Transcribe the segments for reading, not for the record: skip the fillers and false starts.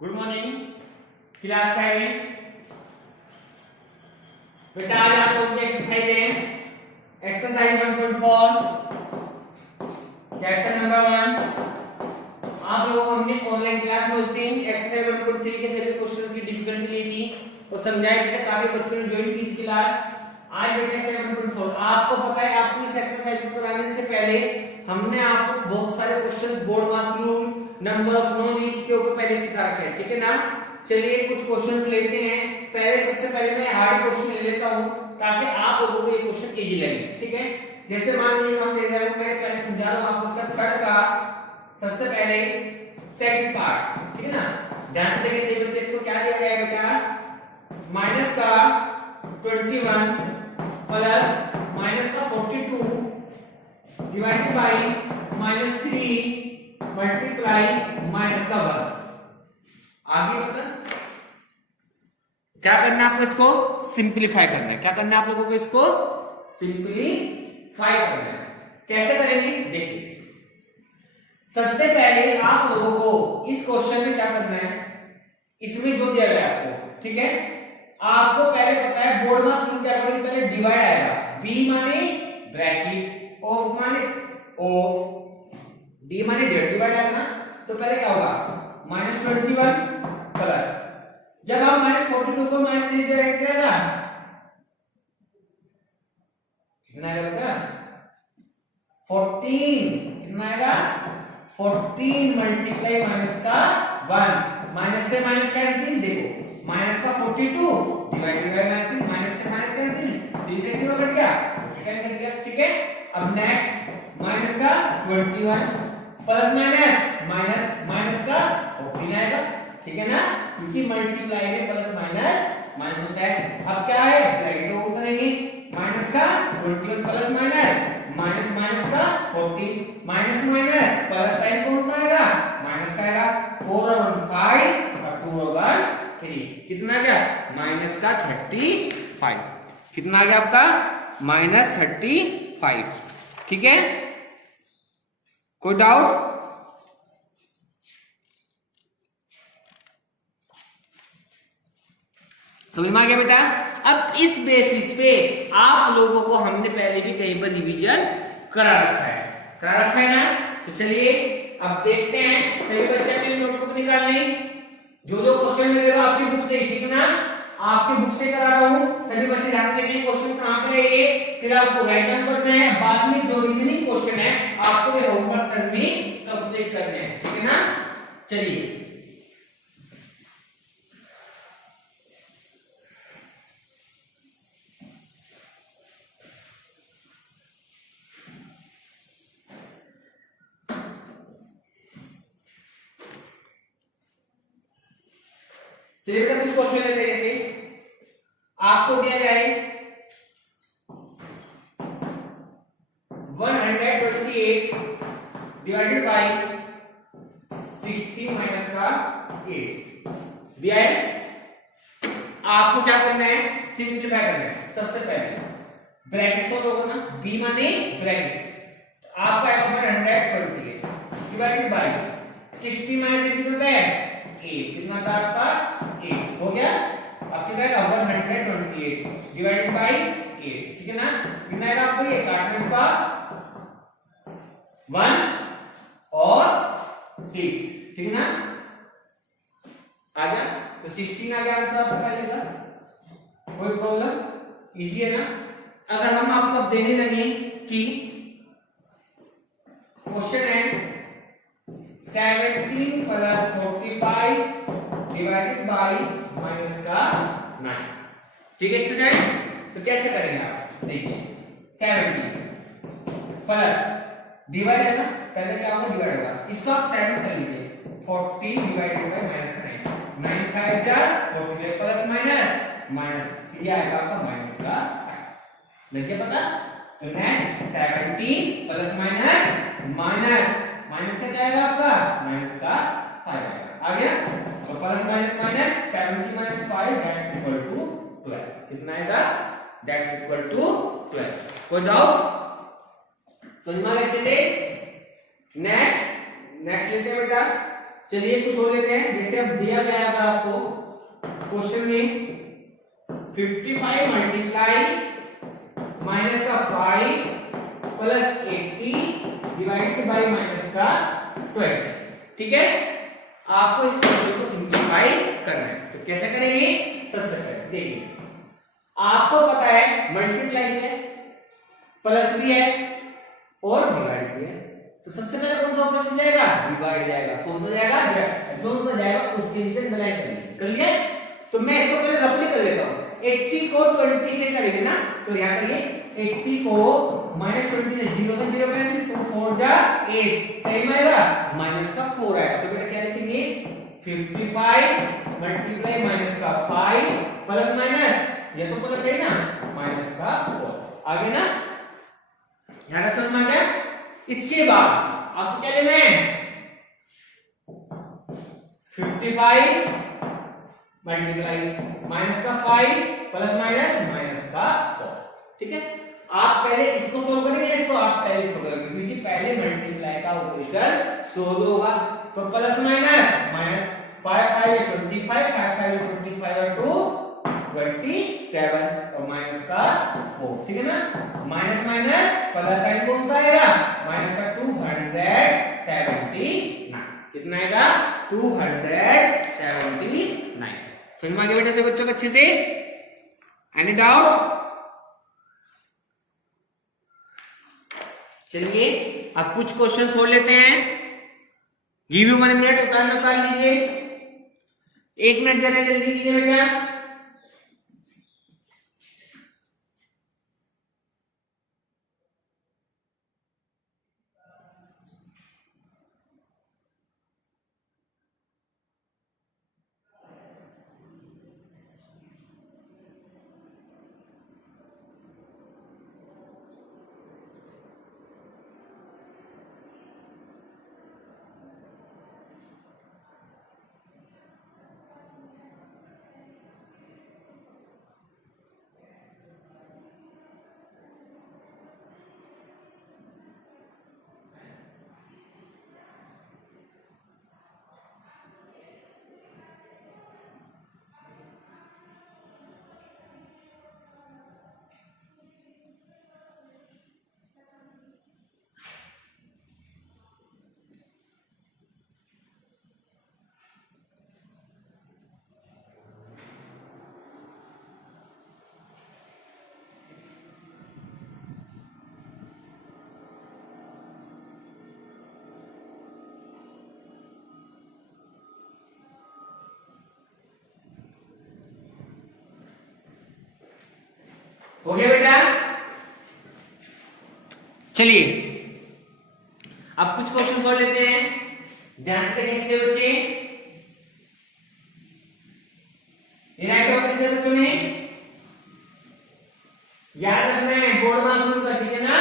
Good morning class 7। बेटा आज आप लोगों की एक्सरसाइज है एक्सरसाइज 1.4 चैप्टर नंबर 1। आप लोगों को हमने ऑनलाइन क्लास में उस दिन एक्सरसाइज 1.3 के सभी क्वेश्चंस की डिफिकल्टी ली थी और समझाया था। काफी बच्चों ने ज्वाइन की थी क्लास। आज बेटा एक्सरसाइज 1.4 आपको पता है, आपको इस एक्सरसाइज को कराने से पहले हमने आपको बहुत सारे questions board mass rule number of knowledge के ऊपर पहले सिखा रखे हैं, ठीक है ना। चलिए कुछ क्वेश्चंस लेते हैं। सबसे पहले मैं हार्ड क्वेश्चन ले लेता हूं ताकि आप लोगों को ये क्वेश्चन इजी लगे, ठीक है। जैसे मान लीजिए हम ले रहे हैं, मैं पहले समझा रहा हूं आपको इसका थर्ड का सबसे पहले सेकंड पार्ट, ठीक है ना। ध्यान से देखिए सही बच्चे, इसको क्या दिया गया है बेटा, माइनस का 21 प्लस माइनस का 42 डिवाइडेड बाई -3 मल्टीप्लाई माइनस का 1। आगे पता क्या करना है आपको, इसको सिंपलीफाई करना है। क्या करना है आप लोगों को, इसको सिंपलीफाई करना है। कैसे करेंगे देखिए। सबसे पहले आप लोगों को इस क्वेश्चन में क्या करना है, इसमें जो दिया गया है आपको, ठीक है। आपको पहले पता है बोर्ड मास रूल के अकॉर्डिंग पहले डिवाइड आएगा, बी माने ब्रैकेट, ऑफ माने ऑफ, डी माने डिवाइड आएगा ना। तो पहले क्या होगा, -21 प्लस, जब आप -42 को -3 से ऐड करेगा कितना आएगा बेटा, 14। कितना आएगा, 14 मल्टीप्लाई माइनस का 1। माइनस से माइनस कैंसिल, देखो माइनस का 42 डिवाइडेड बाय -3, माइनस से माइनस कैंसिल, 3 से 3 कट गया, कट गया, ठीक है। अब नेक्स्ट माइनस का 21 प्लस माइनस माइनस का 14 आएगा, ठीक है ना, क्योंकि मल्टीप्लाई में प्लस माइनस माइनस होता है। अब क्या है, ब्रैकेट ओपन करेंगे, माइनस का 21 प्लस माइनस माइनस का 14 माइनस माइनस प्लस साइन कौन सा आएगा, माइनस का आएगा। 4 और 1 5 और 2 और 1 3, कितना गया, माइनस का 35। कितना आ गया आपका, -35, ठीक है। कोई डाउट, समझ में आ गया बेटा। अब इस बेसिस पे आप लोगों को हमने पहले भी कहीं पर रिवीजन करा रखा है ना। तो चलिए अब देखते हैं, सभी बच्चे अपनी नोटबुक निकाल लें। जो क्वेश्चन मैं दे रहा हूं आपकी बुक से, ठीक ना, आपकी बुक से करा रहा हूं। सभी बच्चे ध्यान से देखें क्वेश्चन कहां पे है ये, फिर आपको राइट डाउन करना है। बाद में जो रिमेनिंग क्वेश्चन है आपको ये होमवर्क करने कंप्लीट करने हैं, ठीक है ना। चलिए चलिए बेटा कुछ क्वेश्चन लेते हैं। जैसे आपको दिया जाए 128 डिवाइडेड बाई 60 माइनस का 8 दिया है। आपको क्या करना है, सिंपलीफाई करना है। सबसे पहले ब्रैकेट सॉल्व होगा ना, बी माने ब्रैकेट, तो आपका आएगा 128 डिवाइडेड बाई 60 माइनस 8 होता है 8, कितना था आपका 8 हो गया। अब कितना आएगा 128 डिवाइडेड बाई 8, ठीक है ना। कितना आएगा आपको, ये काटने का 1 और 6, ठीक है ना, आ गया। तो 16 आ गया आंसर आपका पहले का। कोई प्रॉब्लम, इजी है ना। अगर हम आपको अब देने लगे कि क्वेश्चन है 17 प्लस 45 डिवाइडेड बाई माइनस का 9, ठीक है स्टूडेंट। तो कैसे करेंगे आप, देखिए 17 प्लस डिवाइड है ना, पहले क्या होगा, डिवाइड होगा, इसको आप 7 कर लीजिए, 40 डिवाइडेड बाई माइनस का 9, 9 5 जा 45 प्लस माइनस ये आएगा आपका माइनस का 5। लग गया पता। तो नेक्स्ट 17 प्लस माइनस माइनस का क्या आएगा आपका, माइनस का 5 आएगा। आ गया, तो plus minus 70 minus 5 that's equal to 12। कितना आएगा, दैट्स इक्वल टू 12। कोई डाउट, समझ में आ गया अच्छे से। नेक्स्ट लेते हैं बेटा चलिए कुछ और लेते हैं। जैसे अब दिया गया है आपको क्वेश्चन में 55 मल्टीप्लाई माइनस का 5 प्लस 80 डिवाइडेड बाय माइनस का 20, ठीक है। आपको इस क्वेश्चन को सिंप्लीफाई करना है, तो कैसे करेंगे? सबसे पहले देखिए, आपको पता है मल्टीप्लाई भी है, प्लस भी है और डिवाइड भी है, तो सबसे पहले कौन सा ऑपरेशन जाएगा? डिवाइड जाएगा। कौन सा जाएगा? डिवाइड। जो सा जाएगा उसके नीचे मल्टीप्लाई करेंगे। कर लिया? तो मैं इसको पहले रफली कर लेता हूं। 80 को 20 से करेंगे ना, तो यहां करिए 80 को -20 से 0 से 0 करेंगे, 2 4 जा 8 टाइम आएगा माइनस का 4 आएगा। तो बेटा क्या लिखेंगे? 55 मल्टीप्लाई माइनस का 5 प्लस माइनस, ये तो प्लस है ना, माइनस का 4 आ गया ना। यहां समझ में आ गया। इसके बाद आपको क्या लेना है? 55 मल्टीप्लाई माइनस का 5 प्लस माइनस माइनस का 4, ठीक है। आप पहले इसको सोल्व करेंगे, इसको आप पहले इसको करेंगे, क्योंकि पहले मल्टीप्लाई का ऑपरेशन सोल्व होगा। तो प्लस माइनस माइनस 5 5 25 5 5 25 और 2 27 और माइनस का 4, ठीक है ना। माइनस माइनस प्लस साइन कौन सा आएगा? माइनस का 279, कितना आएगा? 279। समझ में आ गया बेटा से बच्चों को अच्छे से? Any doubt? चलिए अब कुछ क्वेश्चन छोड़ लेते हैं। गिव यू 1 मिनट, उतार लीजिए। 1 मिनट दे रहे हैं, जल्दी कीजिए बेटा। हो गया बेटा? चलिए अब कुछ क्वेश्चन सोल्व लेते हैं, ध्यान से देखिए से बच्चे। ये राइट ऑप्शन है बच्चों ने, याद रखना है बोर्ड में शुरू कर, ठीक है ना।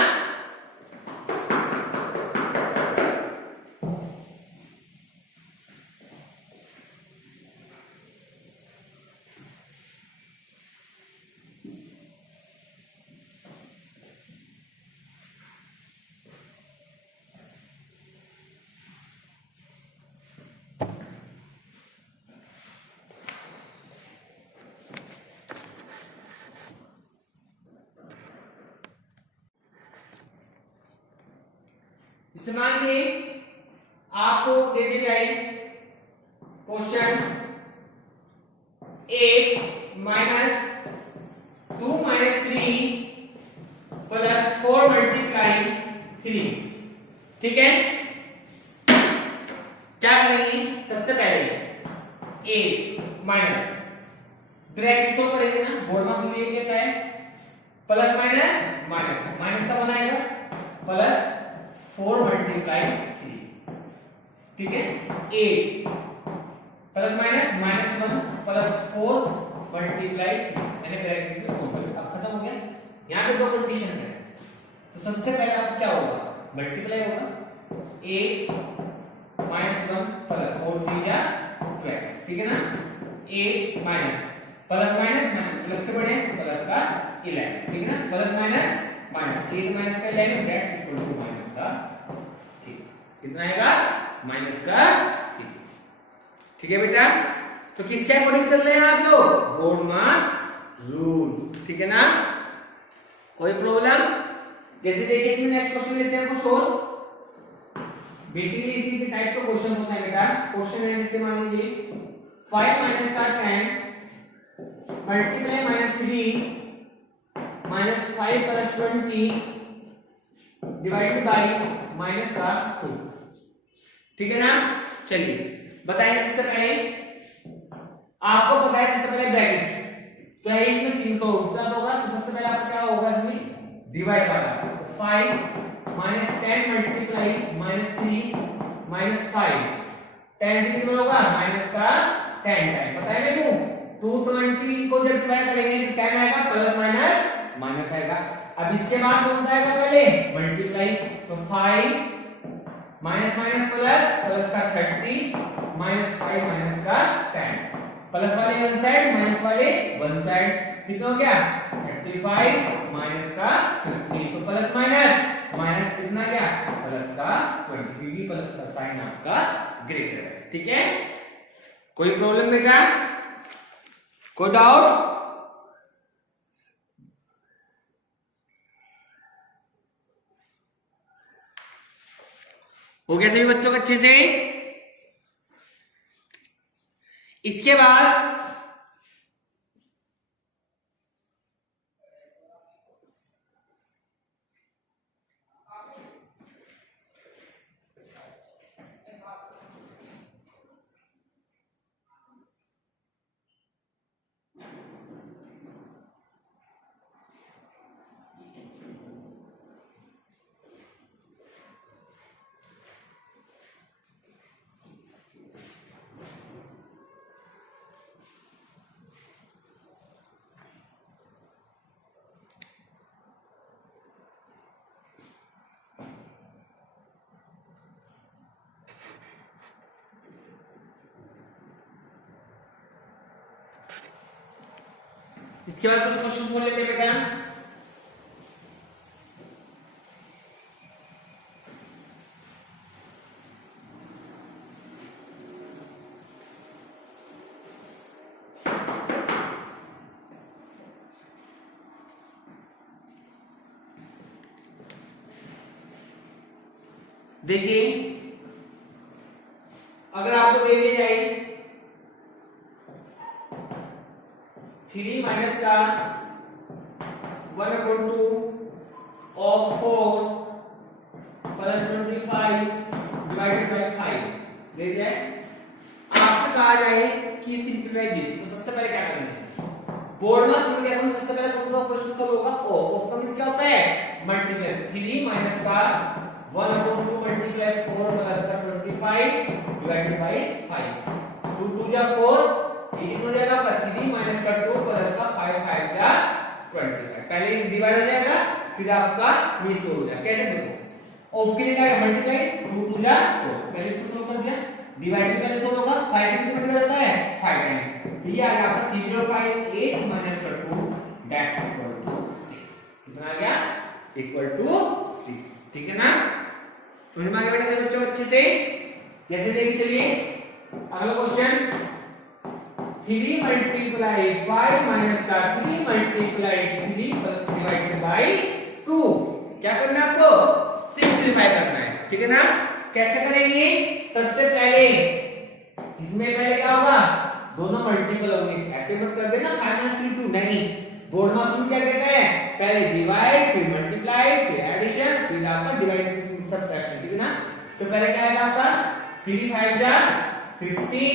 इसे मान लीजिए आपको दे दी जाए question 8 minus 2 minus 3 plus 4 multiply 3, ठीक है। क्या करेंगे? सबसे पहले 8 माइनस ब्रैकेट शो करेंगे ना, बोर्ड में सुनिए क्या है, प्लस माइनस माइनस, माइनस का बनाएगा प्लस 4 मल्टीप्लाई 3, ठीक है। 8 plus minus minus 1 plus 4 multiply, यानी ब्रैकेट में अब खत्म हो गया। यहाँ पे दो कंडीशन है, तो सबसे पहले आपको क्या होगा? मल्टीप्लाई होगा 8 माइनस 1 प्लस 4 3 जा 12, ठीक है ना। 8 माइनस प्लस माइनस प्लस के बढ़े प्लस का 11, ठीक है ना। प्लस माइनस माइनस 8 माइनस का 11 दैट्स इक्वल टू माइनस का 3, कितना आएगा? माइनस का 3, ठीक है बेटा, तो किसके अकॉर्डिंग चल रहे हैं आप लोग? बोर्ड मास रूल, ठीक है ना? कोई प्रॉब्लम? जैसे देखिए इसमें नेक्स्ट क्वेश्चन लेते हैं कुछ और। बेसिकली इसी के टाइप का क्वेश्चन होता है बेटा। क्वेश्चन है जैसे मान लीजिए 5 माइनस का 10 multiply -3 -5 plus 20 divided by minus का 2, ठीक है ना? चलिए बताइए सबसे पहले, आपको पता है सबसे पहले ब्रैकेट चाहे इसमें सिंक तो उत्तर होगा, तो सबसे पहले आपको क्या होगा इसमें डिवाइड वाला 5 -10 मल्टीप्लाई -3 -5 10 से कितना होगा माइनस का 10 टाइम, पता है ना क्यों? 220 को जब डिवाइड करेंगे तो 10 आएगा प्लस माइनस माइनस आएगा। अब इसके बाद कौन सा आएगा पहले मल्टीप्लाई, तो 5 माइनस माइनस प्लस प्लस का 30 -5 माइनस का 10, प्लस वाले वन साइड माइनस वाले वन साइड, कितना हो गया 35 माइनस का 50, तो प्लस माइनस माइनस कितना गया प्लस का 20, क्योंकि प्लस का साइन आपका ग्रेटर है, ठीक है? कोई प्रॉब्लम बेटा? कोई डाउट? हो गया सभी बच्चों को अच्छे से? इसके बाद इसके बाद कुछ क्वेश्चन बोल लेते हैं बेटा। देखिए अगर आपको दे दी जाए 3 माइनस का 1/2 ऑफ 4 प्लस 25 डिवाइडेड बाय 5 दे दिया है। आपसे कहा जाए कि सिंप्लीफाई दिस, तो सबसे पहले क्या करेंगे बोर्ड में शुरू किया, सबसे पहले कौन सा क्वेश्चन सॉल्व होगा? ऑफ का मींस क्या होता है मल्टीप्लाई, 3 माइनस का 1/2 मल्टीप्लाई 4 प्लस का 25 डिवाइडेड बाय 5, 2 2 जा 4, ये कितना हो जाएगा आपका 3 माइनस का 2 प्लस का 5 5 जा 25, पहले डिवाइड हो जाएगा फिर आपका ये सोल्व हो जाएगा। कैसे देखो ऑफ के लिए क्या है मल्टीप्लाई, 2 2 जा 4, पहले इसको सोल्व कर दिया, डिवाइड पहले सोल्व होगा 5 से कितना मल्टीप्लाई होता है 5 टाइम, तो ये आ गया आपका 3 और 5 8 माइनस का 2 दैट्स इक्वल टू 6, कितना आ गया इक्वल टू 6, ठीक है ना? समझ में आ गया बेटा सभी बच्चों अच्छे से? जैसे देखिए चलिए अगला क्वेश्चन 3 मल्टीप्लाई 5 माइनस का 3 मल्टीप्लाई 3 डिवाइडेड बाय 2, क्या करना है आपको सिंपलीफाई करना है, ठीक है ना? कैसे करेंगे? सबसे पहले इसमें पहले क्या होगा दोनों मल्टीपल होंगे, ऐसे मत कर देना 5 - 3 2, नहीं बोर्ड में हम क्या कहते हैं पहले डिवाइड फिर मल्टीप्लाई फिर एडिशन फिर आपका डिवाइड सब्ट्रैक्शन, ठीक है ना? तो पहले क्या आएगा आपका 3 5 जा 15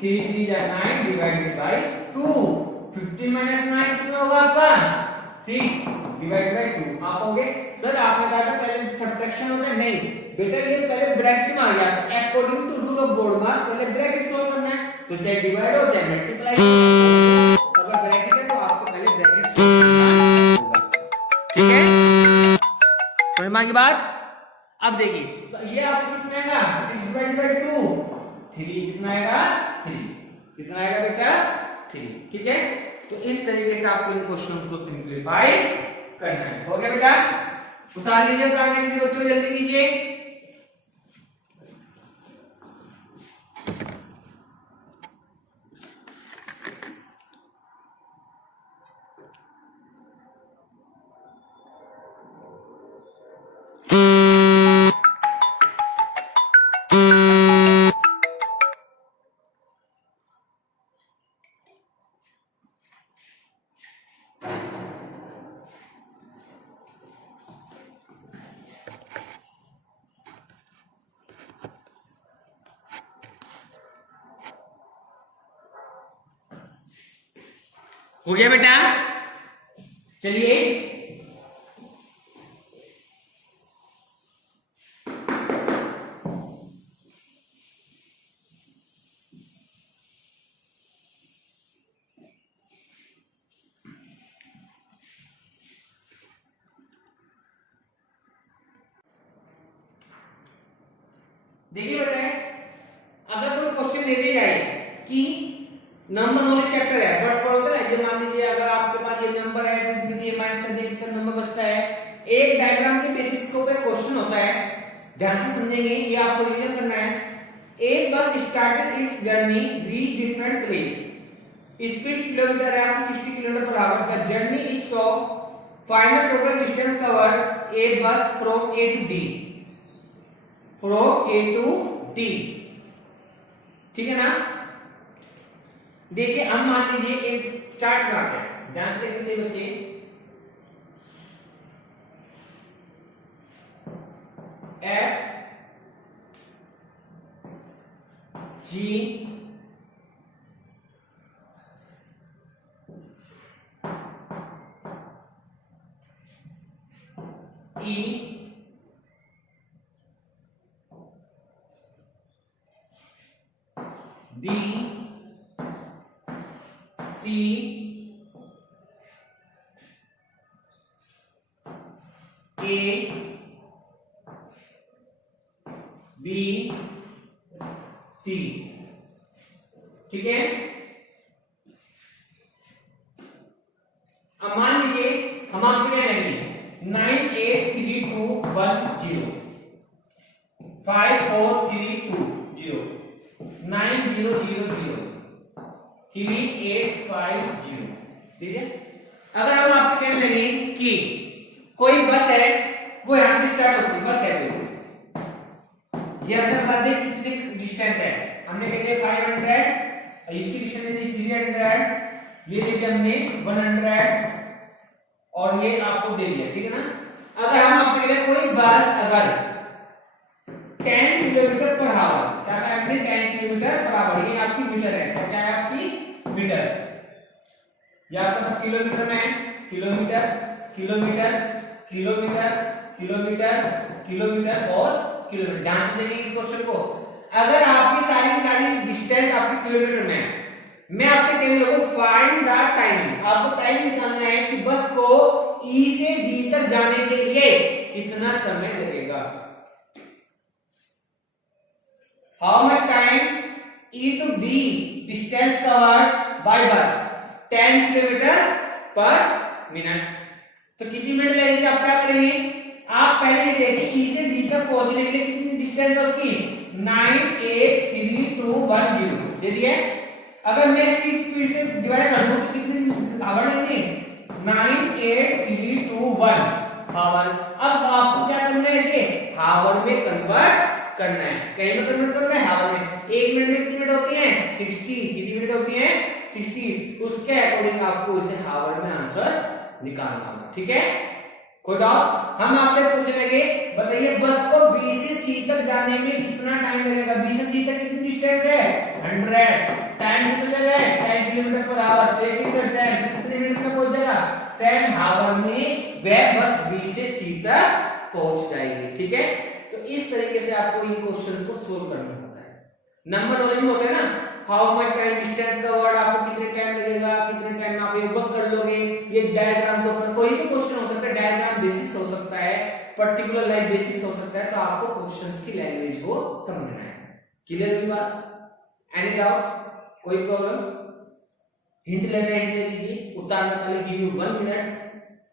3 3 जा 9 डिवाइडेड बाय 2, 15 माइनस 9 कितना होगा आपका 6 डिवाइडेड बाय 2। आप कहोगे सर आपने कहा था पहले सब्ट्रैक्शन होता है, नहीं बेटा ये पहले ब्रैकेट में आ गया, तो according to rule of BODMAS पहले ब्रैकेट सॉल्व करना है, तो चाहे डिवाइड हो चाहे मल्टीप्लाई हो, अगर ब्रैकेट है तो आपको पहले ब्रैकेट सॉल्व करना होगा, ठीक है? समझ में आ गई बात? अब देखिए तो ये आपको कितना आएगा 6 डिवाइडेड बाय 2 3, कितना आएगा 3, कितना आएगा बेटा 3, ठीक है? तो इस तरीके से आपको इन क्वेश्चंस को सिंपलीफाई करना है। हो गया बेटा? उतार लीजिए, उतारने किसी बच्चों जल्दी कीजिए। हो गया बेटा? चलिए देखिए बेटा, अगर कोई क्वेश्चन दे दिया जाए कि नंबर नॉलेज चैप्टर है, बस पढ़ो ना, ये मान लीजिए अगर आपके पास ये नंबर है तो इसमें से ये माइनस कर दिया कितना नंबर बचता है, एक डायग्राम के बेसिस के ऊपर क्वेश्चन होता है, ध्यान से समझेंगे, ये आपको रिवीजन करना है। एक bus started its journey reach different place, speed kilometre है आपकी 60 kilometre per hour, the journey is so final total distance covered a bus from A to D, from A to D, ठीक है ना। देखिए हम मान लीजिए एक चार्ट बनाते हैं, ध्यान से देखिए सही बच्चे, F G E D C A B C, ठीक है। अब मान लीजिए हम आपसे क्या लेंगे, 983210 54320 9000 3850, ठीक है। अगर हम आपसे कहने लगे कि कोई बस है, वो यहां से स्टार्ट होती है, बस है कोई, ये अपने बता दें कितनी डिस्टेंस है, हमने कह दिया 500, इसकी डिस्टेंस दी 300, ये दे दिया हमने 100 और ये आपको दे दिया, ठीक है ना। अगर हम आपसे कह रहे कोई बस अगर 10 किलोमीटर पर आवर, क्या है आपने 10 किलोमीटर पर आवर, ये आपकी मीटर है, सब क्या है आपकी मीटर, या आपका सब किलोमीटर में है, kilometre kilometre kilometre kilometre kilometre और किलोमीटर। ध्यान से देखिए इस क्वेश्चन को, अगर आपकी सारी डिस्टेंस आपकी किलोमीटर में है, मैं आपसे कहने लगूं फाइंड द टाइमिंग, आपको टाइम निकालना है कि बस को ई से डी तक जाने के लिए कितना समय लगेगा, how much time E to D distance covered by bus 10 kilometre पर मिनट, तो कितनी मिनट लगेगी, आप क्या करेंगे, आप पहले ये देखिए ई से डी तक पहुंचने के लिए कितनी डिस्टेंस है उसकी 983210, यदि है अगर मैं इसकी स्पीड से डिवाइड कर दूं तो कितनी आवर लगेगी, 98321 आवर। अब आपको क्या करना है, इसे हावर में कन्वर्ट करना है, कहीं में कन्वर्ट करना है हावर में, एक मिनट में कितनी मिनट होती है 60, कितनी मिनट होती है 60, उसके अकॉर्डिंग आपको इसे हावर में आंसर निकालना होगा, ठीक है। कोई डाउट, हम आपसे पूछने लगे बताइए बस को बी से सी तक जाने में कितना टाइम लगेगा, बी से सी तक कितनी डिस्टेंस है 100, टाइम कितना है 10 किलोमीटर पर आवर, देखिए सर 10 कितने मिनट में पहुंच जाएगा 10 आवर में वह बस बी से सी तक पहुंच जाएगी, ठीक है। तो इस तरीके से आपको इन क्वेश्चंस को सोल्व करना होता है। नंबर नॉलेज में होता है ना, हाउ मच टाइम डिस्टेंस का वर्ड, आपको कितने टाइम लगेगा, कितने टाइम में आप ये वर्क कर लोगे, ये डायग्राम को अपना कोई भी क्वेश्चन हो सकता है, डायग्राम बेसिस हो सकता है, पर्टिकुलर लाइफ बेसिस हो सकता है, तो आपको क्वेश्चंस की लैंग्वेज को समझना है। क्लियर हुई बात, एनी डाउट, कोई प्रॉब्लम, हिंट लेना है ले लीजिए, उतारने वाले give you 1 minute,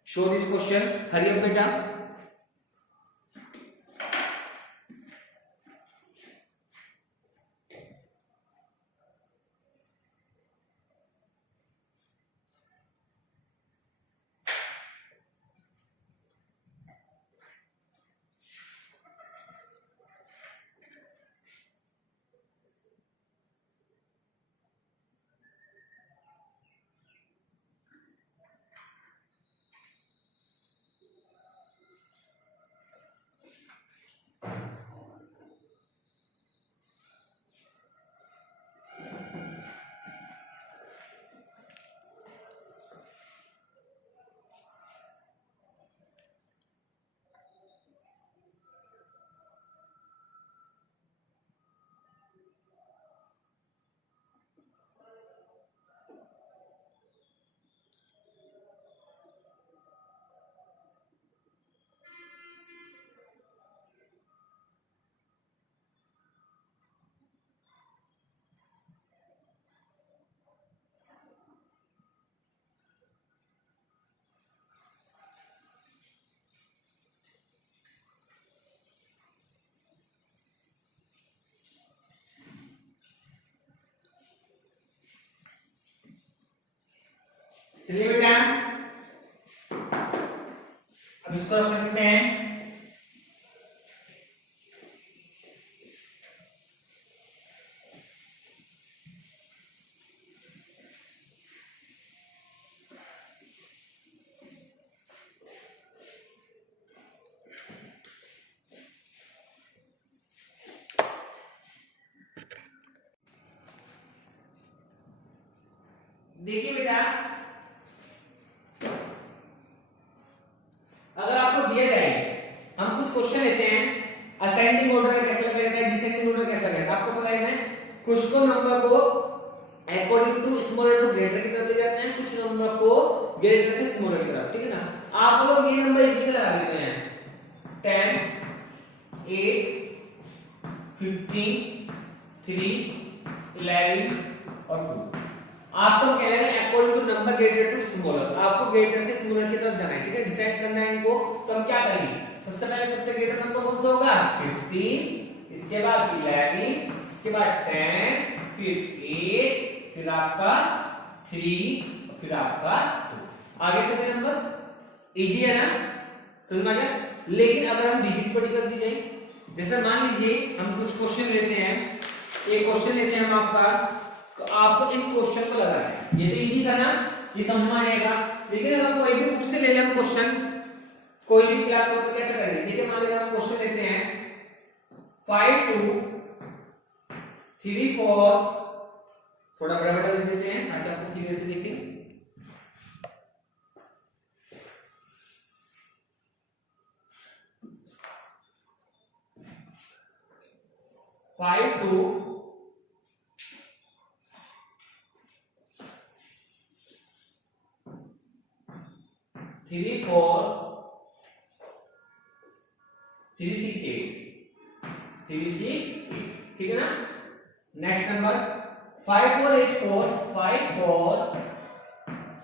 show this question, hurry up बेटा। चलिए बेटा अब इसको रख सकते हैं। देखिए बेटा अगर आपको दिया जाए, हम कुछ क्वेश्चन लेते हैं, असेंडिंग ऑर्डर में कैसे लगाया जाता है, डिसेंडिंग ऑर्डर कैसे लगाया जाता है, आपको पता है ना। कुछ को नंबर को according to smaller to greater की तरफ ले जाते हैं, कुछ नंबर को ग्रेटर से स्मॉलर की तरफ, ठीक है ना। आप लोग ये नंबर इसी से लगा लेते हैं 10 8 15 3 11 और 2। आपको क्या है according to number greater to smaller, आपको ग्रेटर से स्मॉलर की तरफ जाना है, ठीक है। डिसाइड करना है इनको, तो हम क्या करेंगे, सबसे पहले सबसे ग्रेटर नंबर कौन सा होगा 15, इसके बाद 11, इसके बाद 10, फिर 8, फिर आपका 3, फिर आपका 2। आगे से नंबर इजी है ना, समझ में आ गया। लेकिन अगर हम डिजिट बड़ी कर दी जाए, जैसे मान लीजिए हम कुछ क्वेश्चन लेते हैं, एक क्वेश्चन लेते हैं हम आपका, तो आपको इस क्वेश्चन को लगाना है। ये तो इजी था ना, ये समझ में आएगा। लेकिन अगर कोई भी बुक से ले ले हम क्वेश्चन, कोई भी क्लास हो तो कैसे करेंगे। देखिए मान लीजिए हम क्वेश्चन लेते हैं 5 2 3 4, थोड़ा बड़ा बड़ा लिख देते हैं ताकि आपको क्लियर से दिखे। 5 2 3 4 3 6 8 3 6 8, ठीक है ना। Next number 5 4 8 4 5 4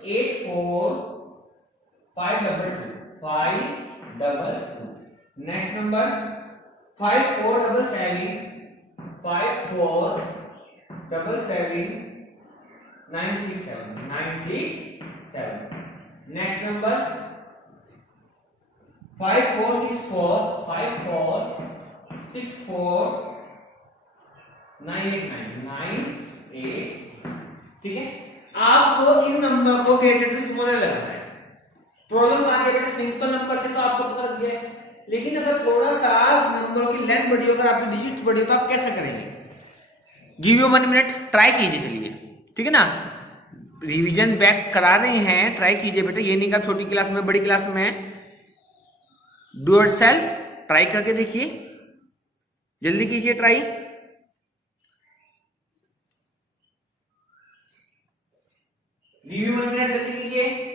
8 4 5 2 5 2। Next number 5 4 7 7 5 4 7 7 9 6 7 9 6 7। Next number 5 4 6 4 5 4 6 4 9 8 9 8, ठीक है। आपको इन नंबर को ग्रेटर टू स्मॉलर लगाना है। प्रॉब्लम आ गया बेटा, सिंपल नंबर थे तो आपको पता लग गया, लेकिन अगर थोड़ा सा नंबरों की लेंथ बड़ी हो, अगर आपकी डिजिट बड़ी हो तो आप कैसे करेंगे। गिव यू 1 मिनट, ट्राई कीजिए, चलिए ठीक है ना। रिवीजन बैक करा रहे हैं, ट्राई कीजिए बेटा, ये नहीं कहा छोटी क्लास में बड़ी क्लास में। डू योर सेल्फ, ट्राई करके देखिए, जल्दी कीजिए ट्राई। रिव्यू 1 मिनट जल्दी कीजिए।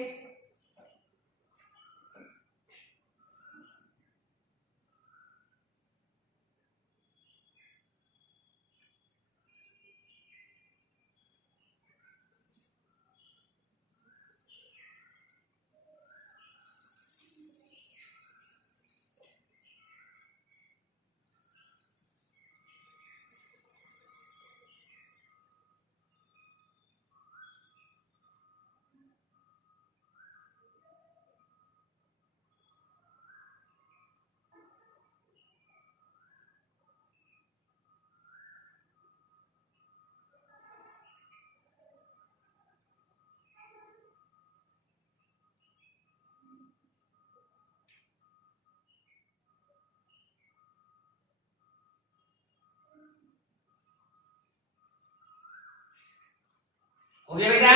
हो गया बेटा,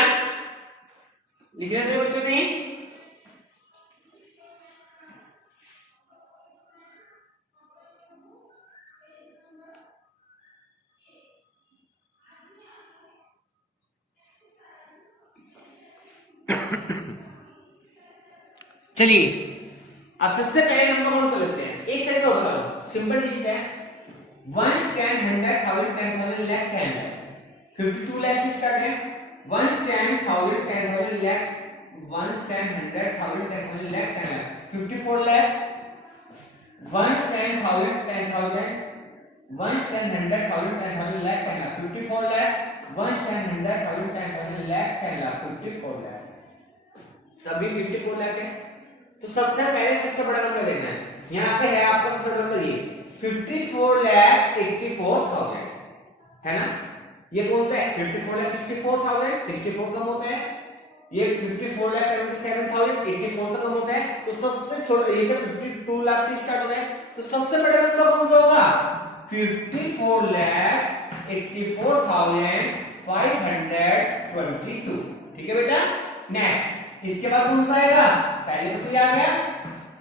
लिख लिया था बच्चों ने। चलिए अब सबसे पहले नंबर नोट कर लेते हैं। एक तरीका और बता दो, सिंपल डिजिट है 1 10 100 1000 10,000 लाख 10 लाख 52 लाख से स्टार्ट है। 1 10 1000 10,000 लाख 1 10 100 1000 10,000 लाख 10 लाख 54 लाख 1 10 1000 10,000 1 10 100 1000 10,000 लाख 10 लाख 54 लाख 1 10 100 1000 10,000 लाख 10 लाख 54 लाख। सभी 54 लाख है। तो सबसे पहले सबसे बड़ा नंबर देखना है। यहाँ पे है आपका सबसे बड़ा नंबर ये 54,84,000 है ना। ये कौन सा है 54,64,000, 64 कम होता है। ये 54,77,000, 84 से कम होता है। तो सबसे छोटा ये तो 52 लाख से स्टार्ट हो रहा है। तो सबसे बड़ा नंबर कौन सा होगा 54,84,522। ठीक है बेटा। नेक्स्ट इसके बाद कौन सा आएगा पहले तो ये आ गया,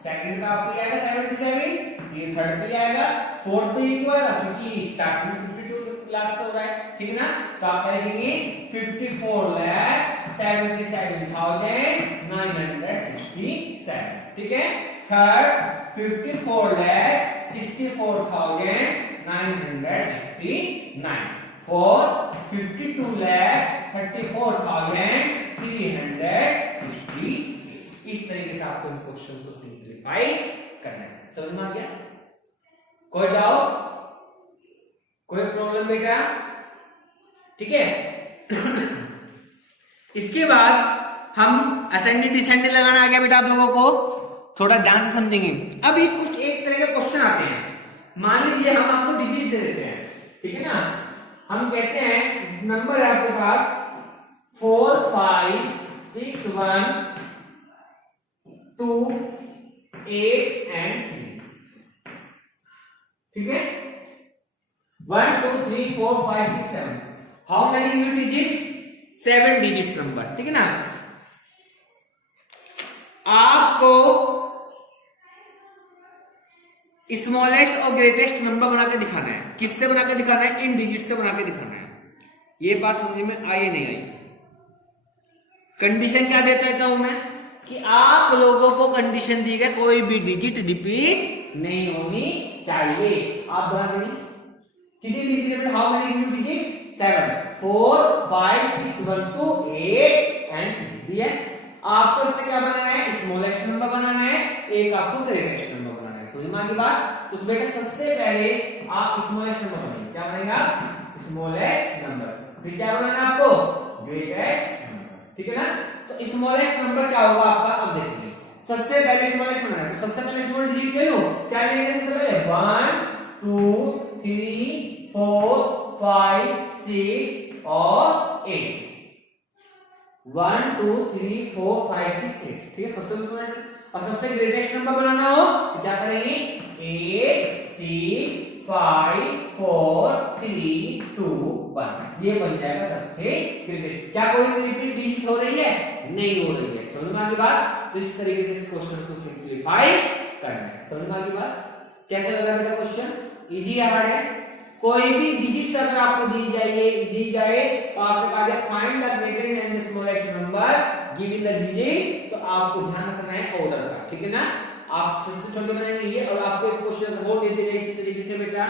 सेकंड का आपको ये आएगा 77, ये थर्ड पे आएगा, फोर्थ पे ये क्यों आएगा क्योंकि स्टार्टिंग 52 लाख से हो रहा है। ठीक है ना। तो आप लिखेंगे 54,77,967। ठीक है। थर्ड 54,64,969। फोर्थ 52,34,360। इस तरीके से आपको इन क्वेश्चंस को सिंपलीफाई करना है। समझ में आ गया? कोई डाउट, कोई प्रॉब्लम बेटा? ठीक है। इसके बाद हम असेंडिंग डिसेंडिंग लगाना आ गया बेटा आप लोगों को, थोड़ा ध्यान से समझेंगे। अब ये कुछ एक तरह के क्वेश्चन आते हैं। मान लीजिए हम आपको डिजिट दे देते हैं, ठीक है ना। हम कहते हैं नंबर है आपके पास 4 5 6 1 2 8 and 3। ठीक है। 1 2 3 4 5 6 7। How many new digits 7 digits number. ठीक है ना। आपको स्मॉलेस्ट और ग्रेटेस्ट नंबर बना के दिखाना है। किससे बना के दिखाना है? इन डिजिट से बना के दिखाना है। ये बात समझ में आई नहीं आई? कंडीशन क्या देता रहता हूं मैं कि आप लोगों को कंडीशन दी गई कोई भी डिजिट रिपीट नहीं होनी चाहिए। आप बना देंगे कितनी digit? How many new digits 7 4 5 6 1 2 8 and 3 दिया। आपको इससे क्या बनाना है? स्मॉलेस्ट नंबर बनाना है, एक आपको ग्रेटेस्ट नंबर बनाना है। समझ में आ गई बात? तो बेटा सबसे पहले आप स्मॉलेस्ट नंबर बनाइए। क्या बनेगा? Smallest number. फिर क्या बनाना है आपको? Greatest number. ठीक है ना। तो स्मॉलेस्ट नंबर क्या होगा आपका? अब देखिए सबसे पहले स्मॉलेस्ट नंबर है, तो सबसे पहले स्मॉल डिजिट ले लो। क्या लेंगे सबसे पहले? 1 2 3 4 5 6 और 8। 1 2 3 4 5 6 8। ठीक है। सबसे स्मॉलेस्ट और सबसे ग्रेटेस्ट नंबर बनाना हो तो क्या करेंगे? 8 6 5 4 3 2 1। ये बन जाएगा सबसे ग्रेटेस्ट। क्या कोई रिपीट डिजिट हो रही है? नहीं हो रही है। समझ में आ गई बात? तो इस तरीके से इस क्वेश्चन को सिंपलीफाई करना है। समझ में आ गई बात? कैसे लगा बेटा क्वेश्चन? इजी है हार्ड है? कोई भी डिजिट अगर आपको दी जाए तो आपसे कहा जाए find the greatest and the smallest number given the digit, तो आपको ध्यान रखना है ऑर्डर का। ठीक है ना। आप सबसे छोटे बनाएंगे ये, और आपको एक क्वेश्चन और देते जाए इसी तरीके से बेटा।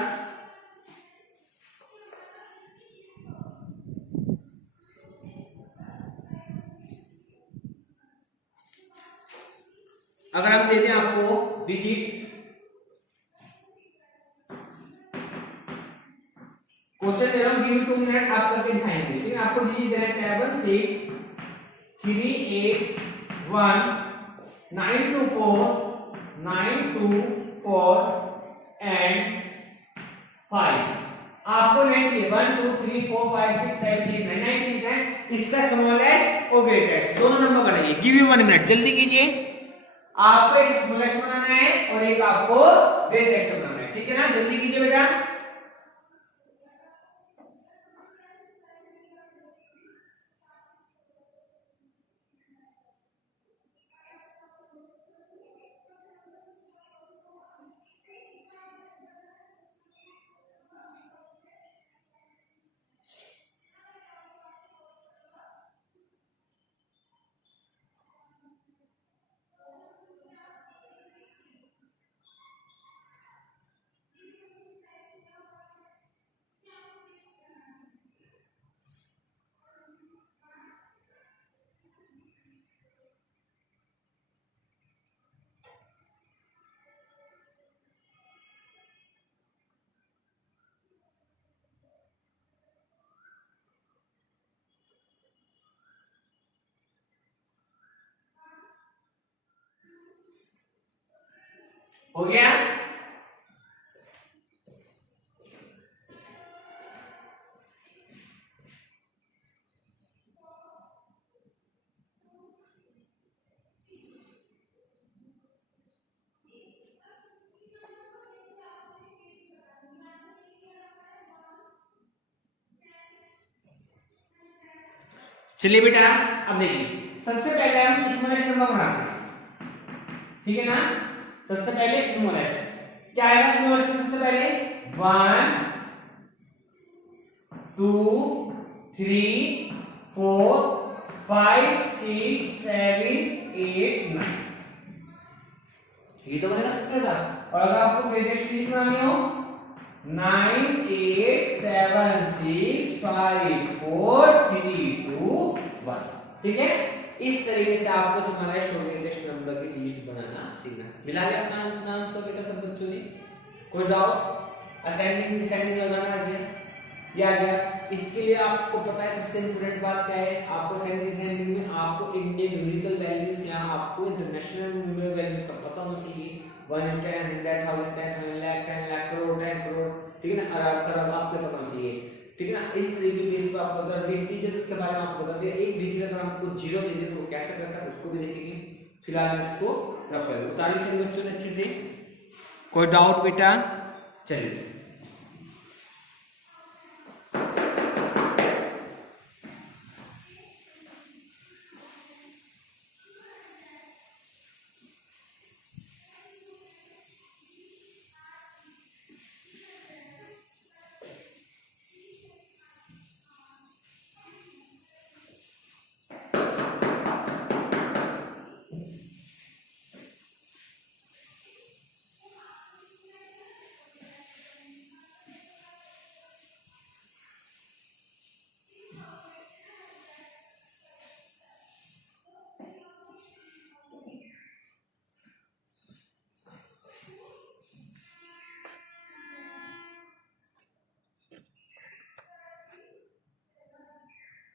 अगर हम देते हैं आपको डिजिट्स, क्वेश्चन दे रहा हूं, गिव 2 मिनट्स आप करके दिखाएंगे। ठीक है। आपको डिजिट दे रहा है 7 6 3 8 1 9 2 4 9 2 4 and 5। आपको 9 दिए 1 2 3 4 5 6 7 8 9 9 है। इसका स्मॉलेस्ट और ग्रेटेस्ट दोनों नंबर बनाइए। गिव यू 1 मिनट, जल्दी कीजिए। आपको एक स्मॉलेस्ट बनाना है और एक आपको ग्रेटेस्ट बनाना है। ठीक है ना। जल्दी कीजिए बेटा। हो गया? चलिए बेटा, अब देखिए सबसे पहले हम स्मॉलेस्ट नंबर बनाते हैं, ठीक है ना। सबसे पहले स्मॉलेस्ट क्या आएगा? स्मॉलेस्ट में सबसे पहले 1 2 3 4 5 6 7 8 9, ये तो बनेगा सबसे ज्यादा। और अगर आपको ग्रेटेस्ट डिजिट बनानी हो 9 8 7 6 5 4 3 2 1, ठीक है। इस तरीके से आपको स्मॉलेस्ट और ग्रेटेस्ट नंबर की डिजिट बनाना सीखना। मिला लिया अपना आंसर बेटा सब बच्चों ने? कोई डाउट? असेंडिंग डिसेंडिंग लगाना आ गया, ये आ गया। इसके लिए आपको पता है सबसे इंपॉर्टेंट बात क्या है? आपको असेंडिंग डिसेंडिंग में आपको इंडियन न्यूमेरिकल वैल्यूज या आपको इंटरनेशनल न्यूमेरिकल वैल्यूज का पता होना चाहिए। 1 10 100 1000 10 लाख 10 लाख करोड़ 10 करोड़, ठीक है ना। अरब खरब आपको पता होना चाहिए, ठीक है ना। इस तरीके के बेस पर आपको अगर इंटीजर के बारे में आपको बता दिया, एक डिजिट अगर आपको 0 दे दे तो वो कैसे करता है उसको भी देखेंगे। फिलहाल इसको रफ कर लो, तारीफ समझते हैं अच्छे से। कोई डाउट बेटा? चलिए